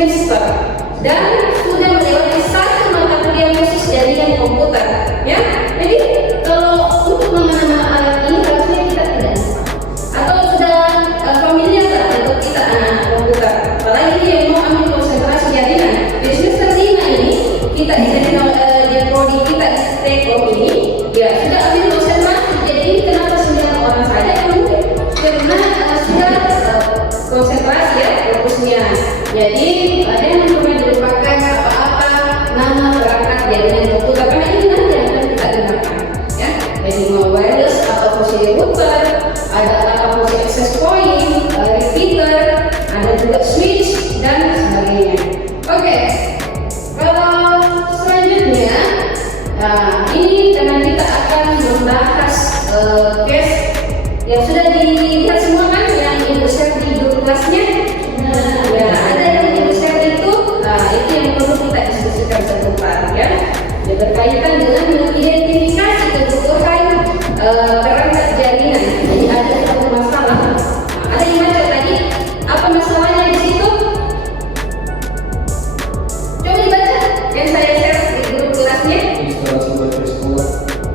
semester dan sudah melewati satu mata kuliah khusus jaringan komputer, ya. Jadi kalau untuk mengenal alat ini harusnya kita tidak lupa atau sudah familiar untuk kita anak komputer. Apalagi yang mau ambil konsentrasi jaringan di semester 5 ini kita dikenal di prodi kita di Tekkom ini, ya sudah ambil konsentrasi. Jadi ini kenapa 9 orang saja yang mungkin karena sudah konsentrasi ya fokusnya. Jadi ada yang pernah dilupakan apa-apa nama perangkat jaringan komputer karena ini nanti yang akan kita gunakan, ya. Jadi mau wireless atau fungsi router, ada apa fungsi access point, repeater, ada juga switch dan sebagainya. Oke, kalau selanjutnya, nah ini karena kita akan membahas case yang sudah dilihat semua kan yang ibu share di grup kelasnya. Ya, ada yang ibu share itu yang perlu kita diskusikan sebentar, ya. Dia berkaitan dengan mengidentifikasi kebutuhan perangkat jaringan. Jadi ada satu masalah. Ada yang baca tadi apa masalahnya di situ? Coba dibaca yang saya share di grup kelasnya. Instalasi wifi sekolah.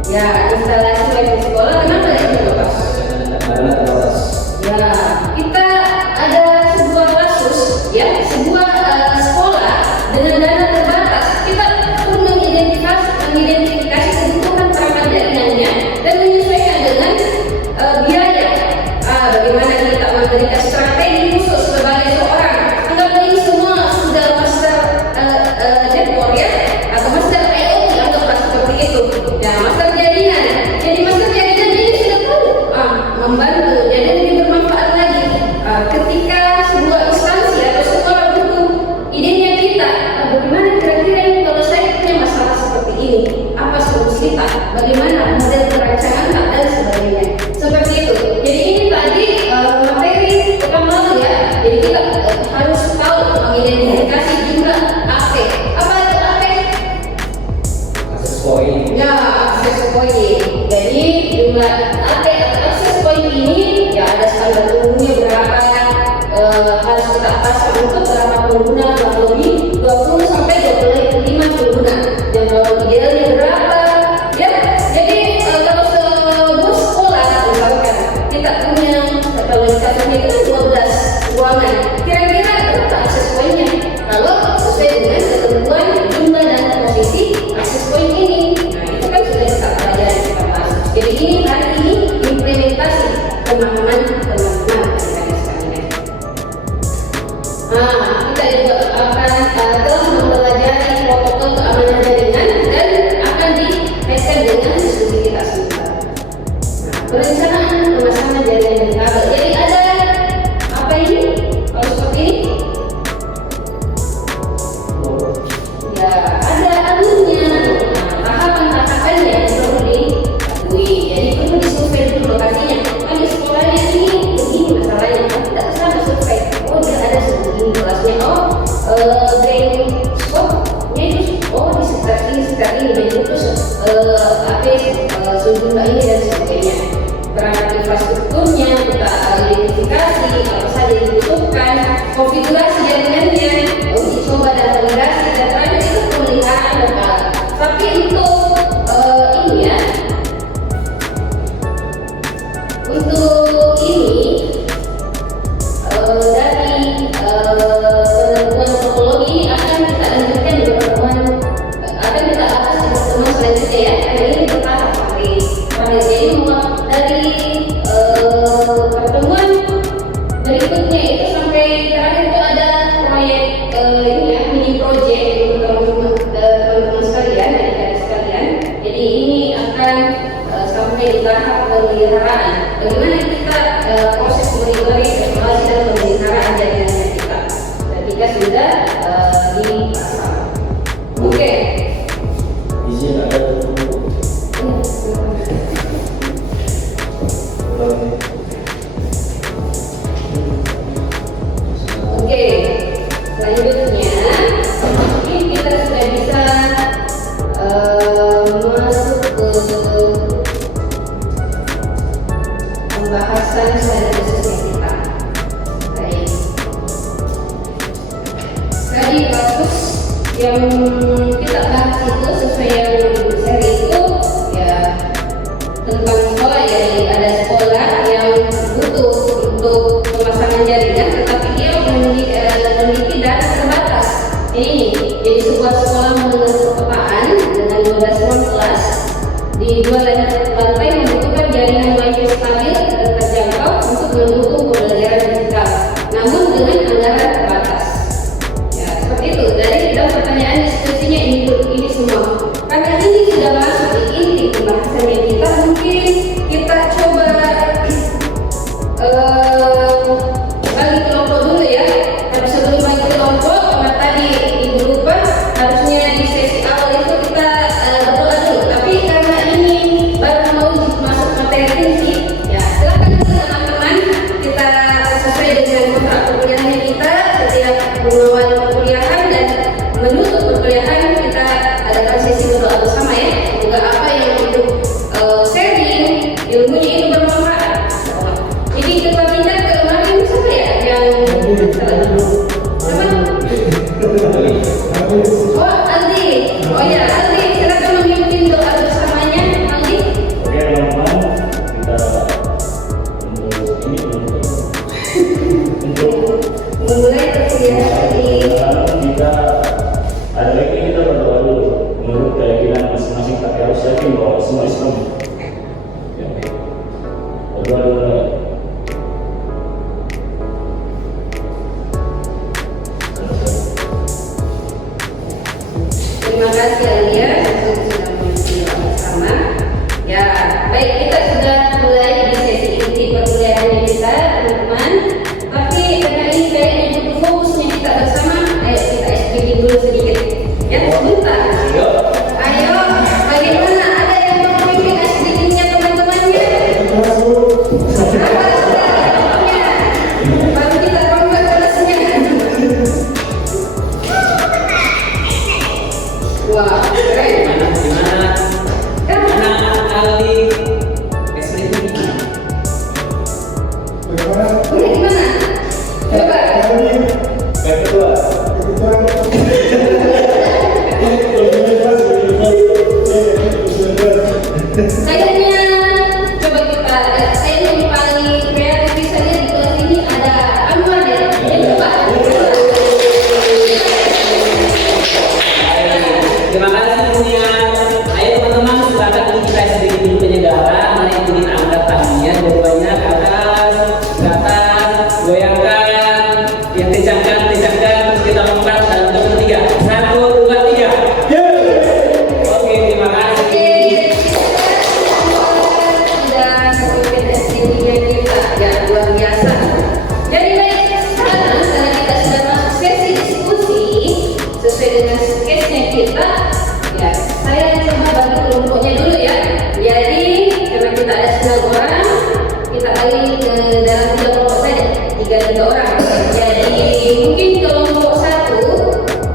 Ya, instalasi wifi sekolah. Kenapa ya itu Pak? Ya, kita ada sebuah kasus, ya, sebuah sekolah dengan dana terbatas. Kita perlu mengidentifikasi kebutuhan perangkat jaringannya dan menyesuaikan dengan biaya. Bagaimana kita memberikan strategi khusus sebagai seorang. Anggaplah ini semua sudah master network, ya, atau master IoT, anggaplah seperti itu. Ya, master jaringan. Jadi master jaringan ini sudah perlu membantu. Jadi lebih bermanfaat lagi ketika sebuah instansi atau sekolah butuh idenya kita. Bagaimana kira-kira ini kalau saya punya masalah seperti ini, apa solusi tak? Bagaimana model perancangan tak dan sebagainya. Seperti itu. Jadi ini tadi materi pekan lalu, ya. Jadi kita harus tahu mengidentifikasi jumlah AP. Apa itu AP? Akses point. Ya, akses point. Jadi jumlah AP atau akses point ini ya ada standar umumnya berapa harus kita pasang untuk berapa pengguna, kurang lebih 20 sampai 25 pengguna. Dan kalau idealnya berapa? Ya, jadi kalau sebuah sekolah misalkan kita punya kalau di kasusnya itu 12 ruangan. Kira-kira berapa akses pointnya? Kalau sesuai dengan ketentuan jumlah dan posisi akses point ini. Nah, itu kan sudah kita pelajari kita bahas. Jadi ini hari ini implementasi pemahaman teman-teman adik-adik sekalian. Kita juga akan telah mempelajari protokol keamanan jaringan dan akan dikaitkan dengan diskusi kita sebentar. Perencanaan pemasangan jaringan dan kabel. Jadi ada apa ini? Kalau seperti ini? Ya, ada alurnya, tahapan-tahapannya yang perlu diketahui. Jadi perlu disurvei dulu lokasinya. Kan di sekolahnya ini begini masalahnya, tidak sama survei. Oh, dia ada segini kelasnya. Oh, brain scope-nya itu di sekitar ini dan itu sejumlah ini dan sebagainya. Perangkat infrastrukturnya kita identifikasi apa saja yang dibutuhkan, konfigurasi jaringannya, uji coba dan validasi, dan terakhir itu pemeliharaan lokal. Tapi untuk ini ya, untuk ini dari penentuan topologi ini akan kita lanjutkan di pertemuan, akan kita bahas di pertemuan selanjutnya, ya. Karena ini bertahap jadi dari pertemuan berikutnya itu sampai terakhir itu ada proyek ini ya, mini project untuk teman-teman sekalian, adik-adik sekalian. Jadi ini akan sampai di tahap pemeliharaan. Bagaimana kita proses monitoring, evaluasi dan pemeliharaan jaringan kita ketika sudah dipasang. Oke. Izin ada Oke, selanjutnya mungkin kita sudah bisa masuk ke pembahasan secara khususnya kita. Baik. tadi kasus yang kita bahas itu sesuai yang seri itu ya tentang sekolah. Jadi ada sekolah yang butuh untuk pemasangan jaringan, tetapi dia memiliki data terbatas. Ini jadi sebuah sekolah menengah perkotaan dengan 12 ruang kelas di 2 lantai membutuhkan jaringan wifi stabil dan terjangkau untuk mendukung pembelajaran digital, namun dengan anggaran terbatas. Ya, seperti itu. Dari dalam pertanyaan diskusinya ini semua. Karena ini sudah masuk di inti pembahasannya kita, mungkin kita coba bagi kelompok dulu ya. Tapi sebelum bagi kelompok, karena tadi Ibu lupa, harusnya di sesi awal itu kita berdoa dulu. Tapi karena ini baru mau masuk materi inti, ya silakan teman-teman kita sesuai dengan kontrak perkuliahan kita. Setiap mengawali perkuliahan dan menutup perkuliahan kita adakan sesi berdoa bersama ya. Semoga apa yang Ibu sharing ilmunya itu bermanfaat. Jadi kita pindah ke Mariam siapa ya yang Oh, Aldi. Oh ya, Aldi, silakan memimpin doa bersamanya, Aldi. Oke teman-teman, kita untuk Memulai perkuliahan ini. kita ada lagi kita berdoa dulu menurut keyakinan masing-masing, tapi harus yakin bahwa semua Islam. Ya, berdoa dulu. Terima kasih Alia untuk sudah memimpin doa bersama. Ya, baik, kita sudah mulai di sesi inti perkuliahan kita, teman-teman. Tapi karena ini kayaknya butuh fokusnya kita bersama, ayo kita SPG dulu sedikit. Ya, sebentar. Ayo, bagaimana? Ada yang mau memimpin SPG-nya teman-temannya? Apa sudah? Baru kita kompak kelasnya. Wah, keren. Gimana Aldi ekspresi? Udah gimana? Coba. Yang kedua, Kayaknya coba kita lihat. Saya yang paling kreatif saja di kelas ini ada Anwar deh. Coba. Terima kasih semuanya. Ayo teman-teman, silakan ini kita sedikit dulu penyegaran. Mana yang ingin angkat tangannya, dua-duanya ke atas, goyangkan, yang tejangkan, terus kita lompat dalam hitungan 3. 1, 2, 3. Oke, terima kasih. Dan memimpin SDG-nya kita ya luar biasa. Jadi baik, sekarang karena kita sudah masuk sesi diskusi sesuai dengan sketch-nya kita, ya saya coba bagi kelompoknya dulu ya. Jadi karena kita ada 9 orang, kita bagi ke dalam 3 kelompok saja, 3 orang. Jadi mungkin kelompok 1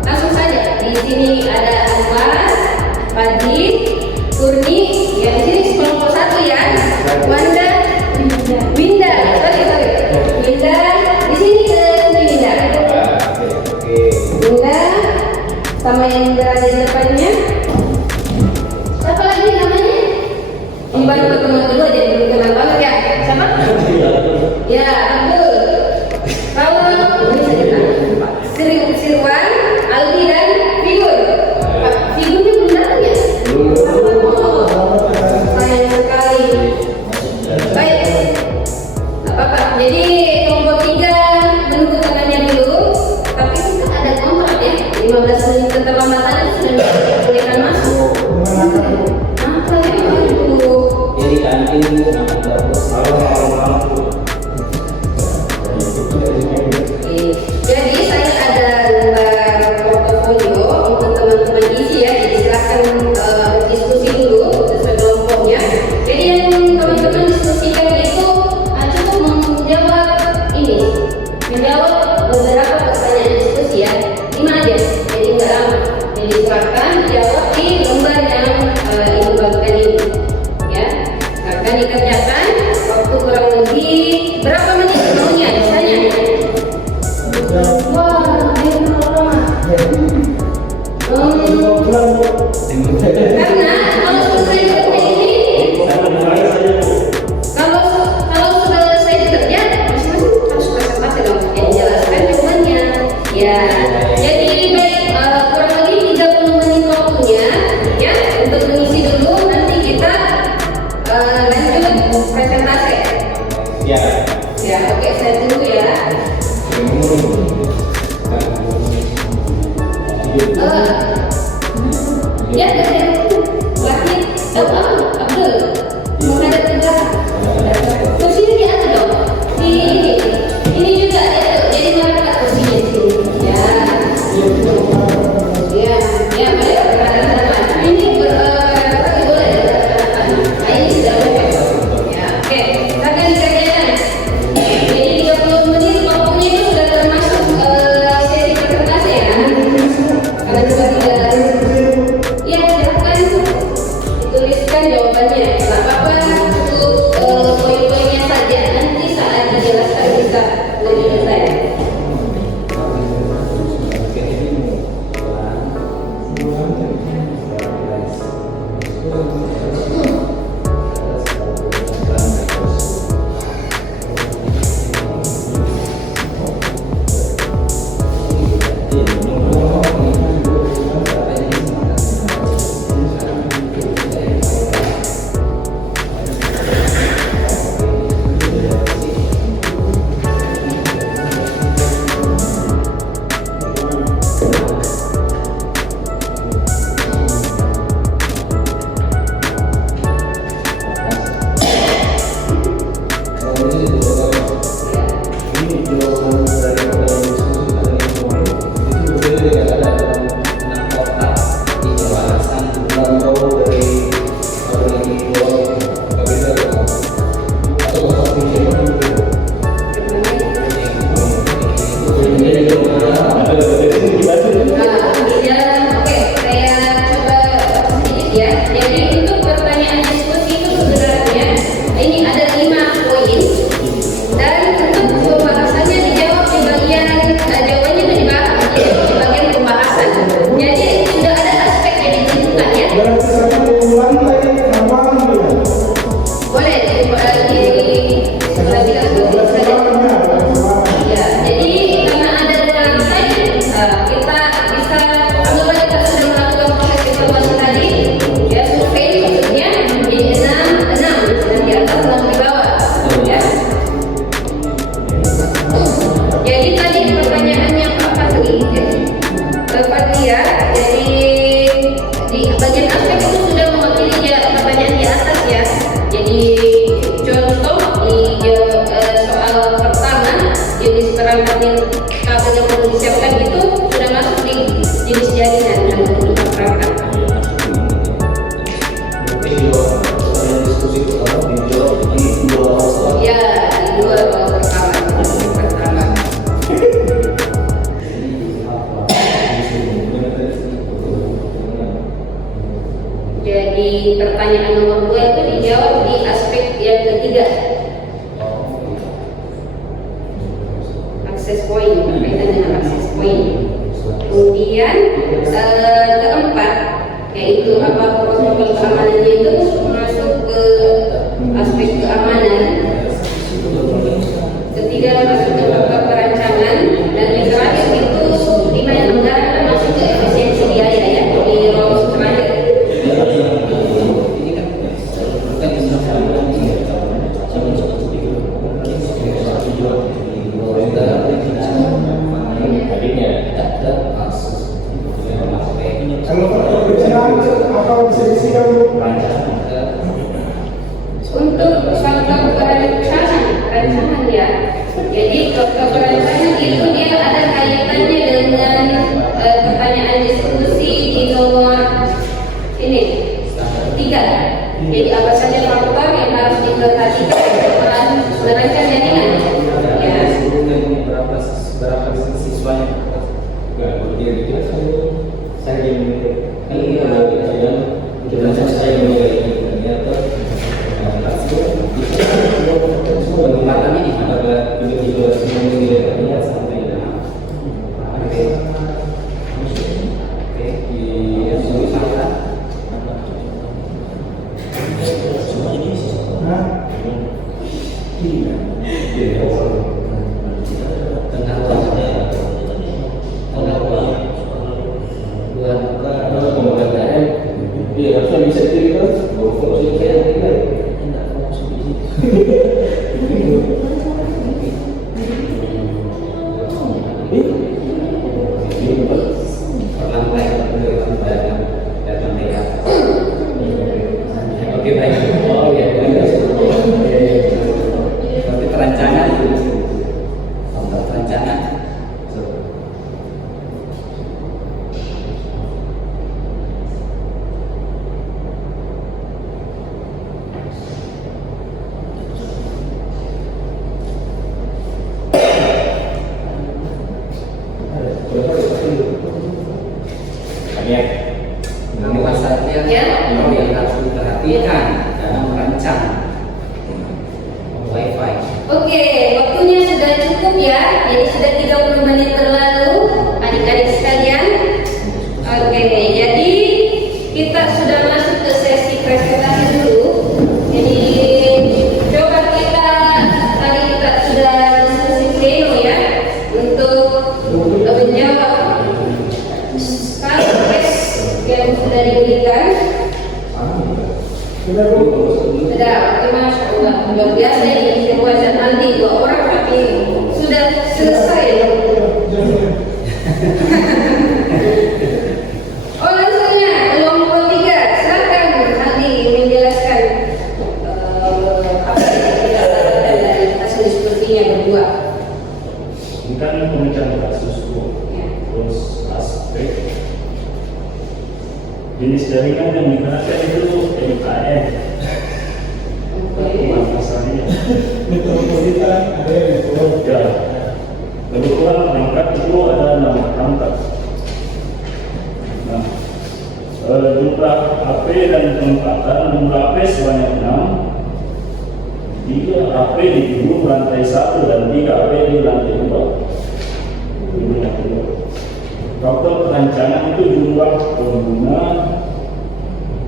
langsung saja. Di sini ada Anwar, Fadli, Kurni, ya di sini kelompok 1 ya. Wanda, Winda, sorry. Winda, di sini ke Winda. Winda, sama yang berada di depannya. Siapa lagi namanya? Ini baru ketemu dulu aja, belum kenal banget ya. Siapa? Ya, Abdul. Kalau Sirwan, Aldi dan Figur. Figurnya belum datang ya? Oh, sayang sekali. Baik, nggak apa-apa. Jadi kelompok 3 menunggu tangannya dulu. Tapi kita ada kontrak ya, 15 menit keterlambatan itu sudah diperbolehkan masuk. Apa ya? Aduh. Jadi kantin nama terus. Oke. Jadi saya ada lembar portofolio untuk teman-teman isi ya. Jadi silakan diskusi dulu sesuai kelompoknya. Jadi yang teman-teman diskusikan itu cukup menjawab beberapa pertanyaan diskusi ya. 5 aja. Jadi nggak Ya, lahir Abdul menghadap ke belakang. Kursinya di atas dong. Ini juga ya, jadi merapat kursinya di sini. Ya. Ya, ya, boleh berhadapan. Ini boleh berhadapan. Ini sudah boleh. Ya, oke. Akan dikerjakan. Jadi 30 menit waktunya itu sudah termasuk sesi presentasi ya. Ada juga tidak. Ya, silakan dituliskan jawabannya. Tidak apa-apa, cukup poin-poinnya saja. Nanti saat dijelaskan bisa lebih detail. Jadi pertanyaan nomor 2 itu dijawab di aspek yang ketiga, akses point, berkaitan dengan akses point. Kemudian keempat, yaitu apa protokol keamanannya itu masuk ke aspek keamanan. Ketiga masuk ke faktor perancangan, dan yang terakhir itu di mana negara masuk ke efisiensi biaya ya, di row terakhir. Untuk faktor perancangan ya, jadi faktor perancangan itu dia ada kaitannya dengan pertanyaan diskusi di nomor ini 3. Jadi apa saja faktor yang harus diperhatikan dalam merancang jaringan? Ya. Berapa siswanya? Penempatannya di mana? Iya, harusnya bisa jadi kan? Ya. Memang saja Ya. yang harus diperhatikan dalam merancang wifi. Oke, waktunya sudah cukup ya. Jadi sudah 30 menit berlalu, adik-adik sekalian. Oke, jadi kita sudah masuk ke sesi presentasi dulu. Jadi coba kita tadi kita sudah diskusi pleno ya untuk menjawab tes yang sudah diberikan. Sudah, Masya Allah, luar biasa ini semua dan nanti 2 orang tapi sudah selesai. Oh langsungnya kelompok 3, silakan Andi menjelaskan apa yang kita dapatkan dari hasil diskusinya berdua. Ini kan pemecahan kasus Ya. terus aspek jenis jaringan yang digunakan itu MKM. Masalahnya metropolitan ada yang ya, kebetulan perangkat itu ada 6 perangkat. Nah, jumlah HP dan penempatan jumlah HP sebanyak 6, 3 HP di gedung lantai 1 dan 3 HP di lantai 2. Faktor perancangan itu jumlah pengguna,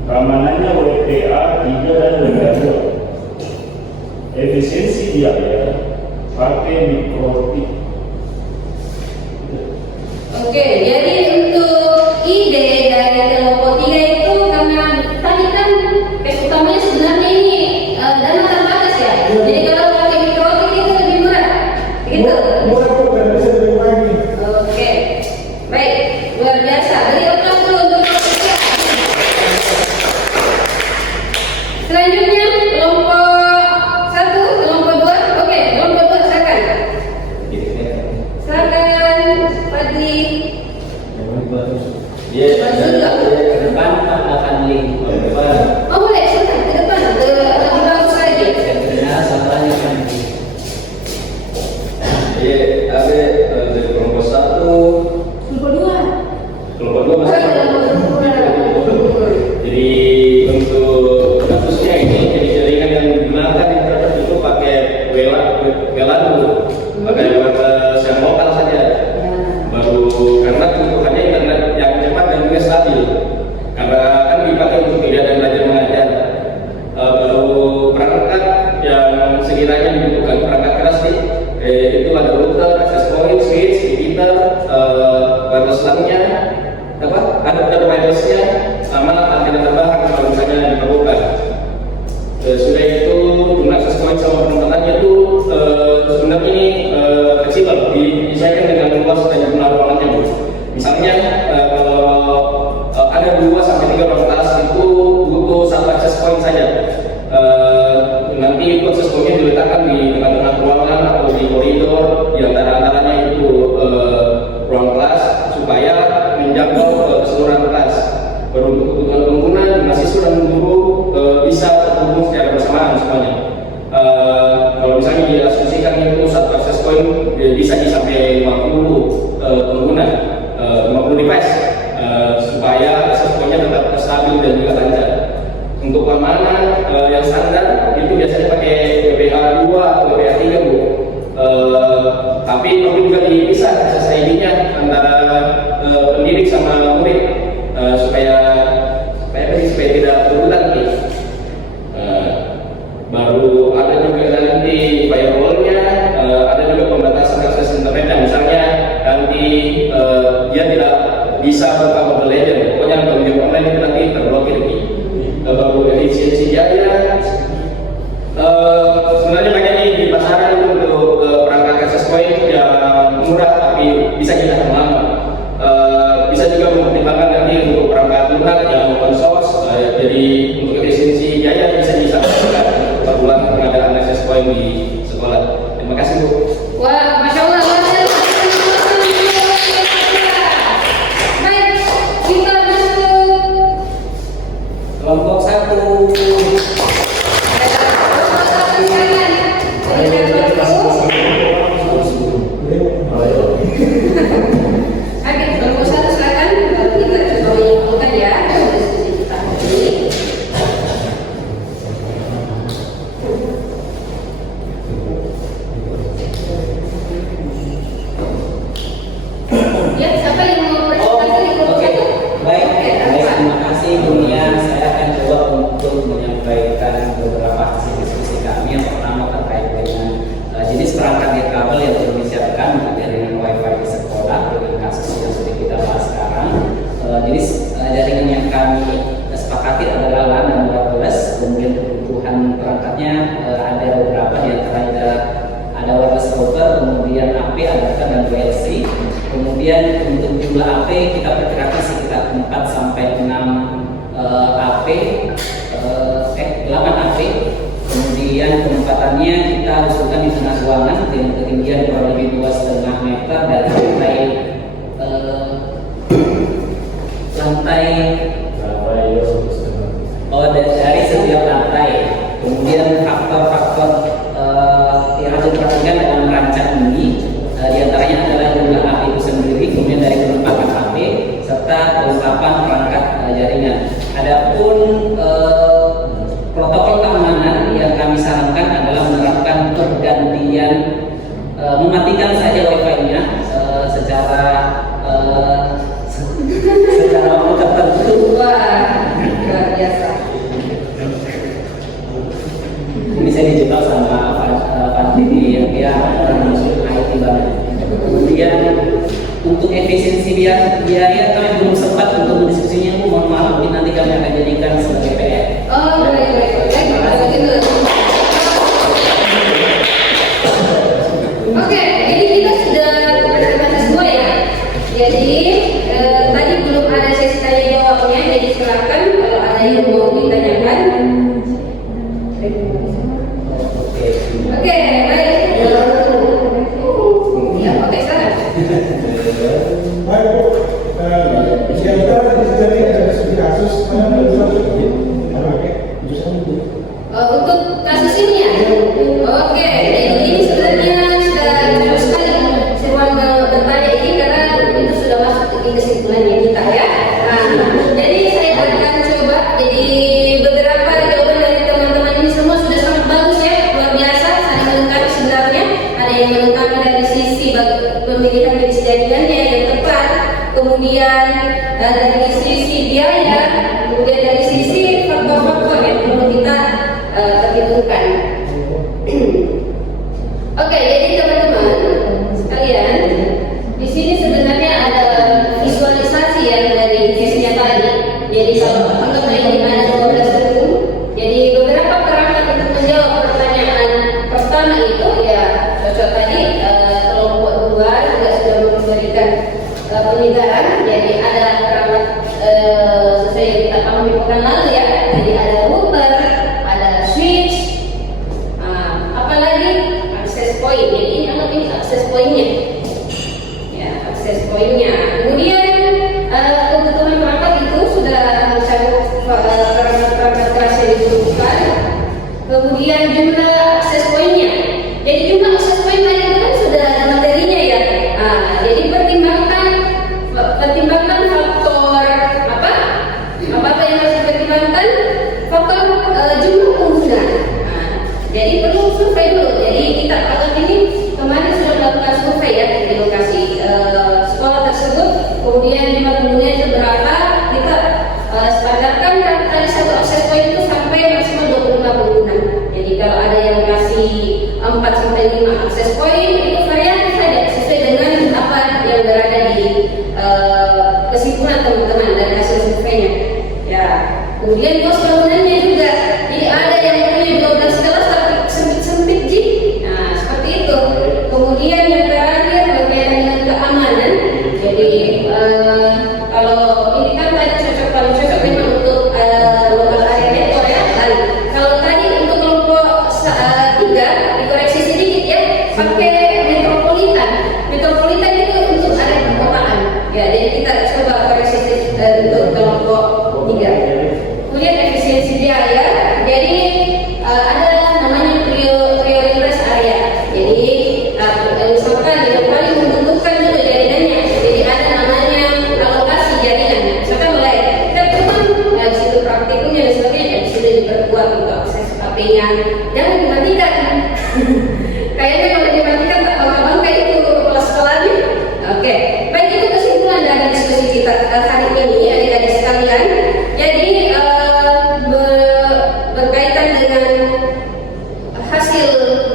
keamanannya WPA 3 dan WPA 2. Efisiensi biaya pakai mikrotip. Oke, jadi untuk ide dari kelompok 3 itu karena tadi kan case utamanya sebenarnya ini dana terbatas ya. Jadi kalau pakai mikrotip itu lebih murah, gitu. murah kok karena bisa lebih lagi. Oke, baik, luar biasa. Beri aplaus dulu untuk kelompok 3. Selanjutnya kelompok 1, kelompok 2. Oke, kelompok 2 silakan. Silakan Fadli. Ya, ke depan Pak akan link ke depan. Oh boleh, silakan ke depan, ke lebih bagus lagi. Ya, samanya kan. Iya, ada dari kelompok 1, kelompok 2 masih jadi untuk kasusnya ini jadi jaringan yang digunakan internet itu pakai WLAN dulu, pakai wireless yang lokal saja. Baru karena kebutuhannya internet yang cepat dan juga stabil. Karena kan dipakai untuk kuliah dan belajar mengajar. Baru perangkat yang sekiranya dibutuhkan perangkat keras nih, itu ada router, access point, switch, repeater, wireless LAN-nya, ada wireless-nya, sama antena tambahan kalau misalnya diperlukan. Sudah itu jumlah access point sama penempatannya itu sebenarnya ini fleksibel, disesuaikan dengan luas dan jumlah ruangannya. Misalnya kalau ada 2 sampai 3 ruang kelas itu butuh 1 access point saja. Nanti itu access point-nya diletakkan di tengah-tengah ruangan atau di koridor, di antara-antaranya itu ruang kelas supaya menjangkau keseluruhan kelas. Baru untuk kebutuhan pengguna, mahasiswa dan guru bisa terhubung secara bersamaan semuanya. Kalau misalnya diasumsikan itu 1 access point bisa sampai 50 pengguna, 50 device, supaya access point-nya tetap stabil dan juga lancar. Untuk keamanan yang standar itu biasanya pakai WPA 2 atau WPA 3 Bu. Tapi perlu juga dipisah access ID-nya antara pendidik sama murid supaya tidak berulang nih. Baru ada juga nanti firewall-nya, ada juga pembatasan akses internet yang misalnya nanti dia tidak bisa buka Mobile Legends, pokoknya game online itu nanti terblokir nih. Baru efisiensi biaya, sebenarnya banyak nih di pasaran itu untuk perangkat access point yang murah tapi bisa kita lama. Bisa juga mempertimbangkan nanti untuk perangkat lunak yang open source, jadi untuk efisiensi biaya bisa disampaikan per bulan pengadaan access point di sekolah. Terima kasih Bu. Wah, Masya Allah, luar biasa. Baik, kita masuk kita perkirakan sekitar 4 sampai 6 AP, 8 AP. Kemudian penempatannya kita usulkan di tengah ruangan dengan ketinggian kurang lebih 2,5 meter dari dari setiap lantai. Kemudian faktor-faktor yang harus diperhatikan dalam rancang ini diantaranya adalah jumlah AP itu sendiri, kemudian dari penempatan AP serta kelengkapan perangkat jaringan. Adapun protokol keamanan yang kami sarankan adalah menerapkan pergantian, mematikan saja wifi-nya secara waktu tertentu. Wah, luar biasa. Ini saya dijebak sama Fadli dia orang masuk IT banget. Kemudian untuk efisiensi biaya kami belum sempat untuk mendiskusinya, mohon maaf, mungkin nanti kami akan jadikan sebagai PR. Oh, baik. Begitu. Oke, jadi kita sudah presentasi semua ya. Jadi tadi belum ada sesi tanya jawabnya, jadi silakan kalau ada yang mau ditanyakan. Oke, baik. Ya, oke, silakan. Baik Bu, di antara disini ada studi kasus mana Untuk kasus ini ya? Oke, jadi ini sebenarnya sudah jauh sekali Sirwan bertanya ini karena itu sudah masuk ke kesimpulannya kita ya. Nah, jadi saya akan coba, jadi beberapa jawaban dari teman-teman ini semua sudah sangat bagus ya, luar biasa, saling melengkapi sebenarnya. Ada yang melengkapi dari sisi pemilihan jenis jaringannya yang tepat, kemudian dari sisi biaya, kemudian dari sisi faktor-faktor yang perlu kita perhitungkan. Oke, jadi teman-teman sekalian, di sini sebenarnya ada visualisasi yang dari visinya tadi. Jadi kalau anggaplah ini ada 12 gedung, jadi beberapa perangkat untuk menjawab pertanyaan pertama itu ya cocok tadi kelompok 2 juga sudah memberikan penyegaran. Jadi ada perangkat sesuai yang kita pahami pekan lalu ya. Jadi ada router, ada switch, apalagi akses point. Jadi ini akses pointnya. Ya, akses pointnya. Kemudian kebutuhan perangkat itu sudah mencakup perangkat keras yang dibutuhkan. Kemudian jumlah akses pointnya. Jadi jumlah akses point tadi itu kan sudah ada materinya ya. Jadi pertimbangkan faktor apa yang harus dipertimbangkan, faktor jumlah pengguna. Jadi perlu survei dulu. Jadi kita awal ini kemarin sudah melakukan survei ya di lokasi sekolah tersebut. Kemudian jumlah pengguna itu berapa? Kita standarkan tadi satu akses point itu sampai maksimal 25 pengguna. Jadi kalau ada yang kasih 4 sampai 5 akses point itu variatif saja sesuai dengan apa yang berada di kesimpulan teman-teman dari hasil surveinya. Ya, kemudian pos bangunannya juga. Jadi ada yang punya 12 kelas tapi sempit-sempit Ji. Nah, seperti itu. Kemudian yang terakhir berkaitan dengan keamanan. Jadi kalau ini kan tadi paling cocok memang untuk lokal area network ya. Dan kalau tadi untuk kelompok 3 dikoreksi sedikit ya, pakai metropolitan. Metropolitan itu untuk area perkotaan. Ya, jadi kita coba koreksi untuk kelompok 3. Kemudian efisiensi biaya. Jadi ada namanya prioritas area. Jadi misalkan yang paling menentukan dulu jaringannya. Jadi ada namanya alokasi jaringan. Misalkan mulai kita memang di situ praktikumnya dan sebagainya, dan sudah diperkuat untuk akses HP-nya. Jangan dimatikan. Kayaknya kalau dimatikan tak bangga-bangga itu kepala sekolahnya. Oke, baik, itu kesimpulan dari diskusi kita hari ini ya adik-adik sekalian. Jadi berkaitan dengan hasil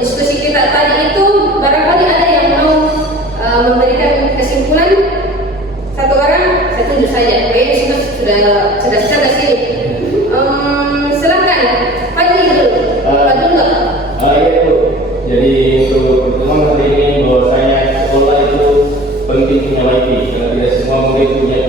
diskusi kita tadi itu, barangkali ada yang mau memberikan kesimpulan. Satu orang, saya tunjuk saja. Kayaknya sudah cerdas ini. Silakan, Fadli dulu. Iya Bu. Jadi untuk pertemuan hari ini bahwasanya sekolah itu penting punya wifi karena tidak semua murid punya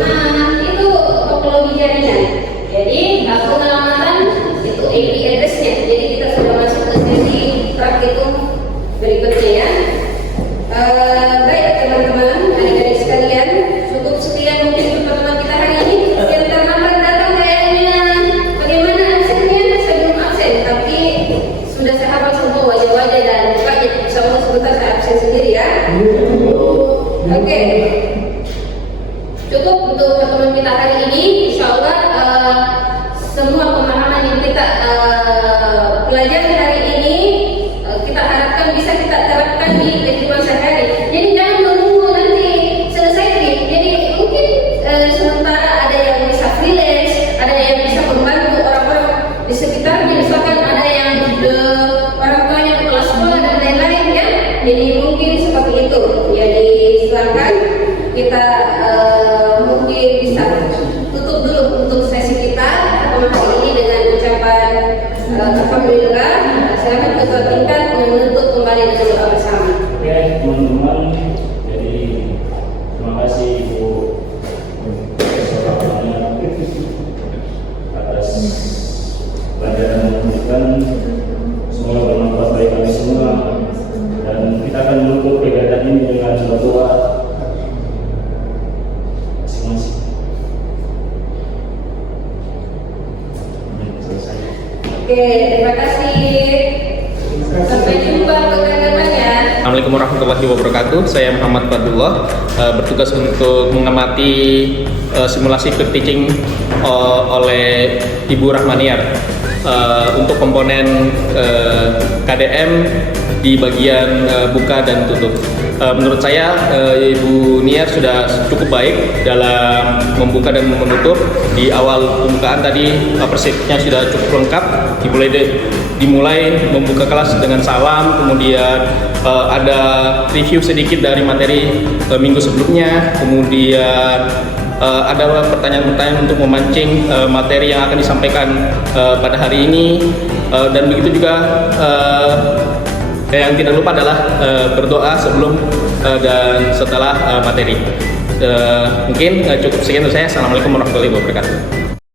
Nah, itu topologi jaringan. Jadi pengamatan itu IP address-nya. Jadi kita sudah masuk ke sesi praktikum berikutnya ya. Baik teman-teman, adik-adik sekalian, cukup sekian mungkin pertemuan kita hari ini. Yang terlambat datang kayaknya bagaimana absennya? Saya belum absen, tapi sudah saya hafal semua wajah-wajah dan mukanya. Bisa sebentar saya absen sendiri ya. Oke. Cukup untuk pertemuan kita hari ini. Insya Allah semua pemahaman yang kita pelajari hari ini kita harapkan bisa kita terapkan di kehidupan sehari-hari. Jadi jangan menunggu nanti selesai trip. Jadi mungkin sementara ada yang bisa freelance, ada yang bisa membantu orang-orang di sekitarnya, misalkan ada yang orang tuanya ke kelas sekolah dan lain-lain ya. Jadi mungkin seperti itu. Jadi silakan kita mungkin bisa tutup dulu untuk sesi kita hari ini dengan ucapan alhamdulillah. Silakan ketua tingkat menutup kembali dengan doa bersama. Oke teman-teman, jadi terima kasih Ibu Profesor atas pelajaran yang diberikan. Semoga bermanfaat bagi kami semua, dan kita akan menutup kegiatan ini dengan berdoa masing-masing. Selesai. Oke, terima kasih. Sampai jumpa rekan-rekannya. Assalamualaikum warahmatullahi wabarakatuh. Saya Muhammad Fadullah, bertugas untuk mengamati simulasi peer teaching oleh Ibu Rahmaniar untuk komponen KDM di bagian buka dan tutup. Menurut saya Ibu Niar sudah cukup baik dalam membuka dan menutup. Di awal pembukaan tadi persipnya sudah cukup lengkap, dimulai membuka kelas dengan salam, kemudian ada review sedikit dari materi minggu sebelumnya, kemudian ada pertanyaan-pertanyaan untuk memancing materi yang akan disampaikan pada hari ini, dan begitu juga yang tidak lupa adalah berdoa sebelum dan setelah materi. Mungkin cukup sekian dari saya. Assalamualaikum warahmatullahi wabarakatuh.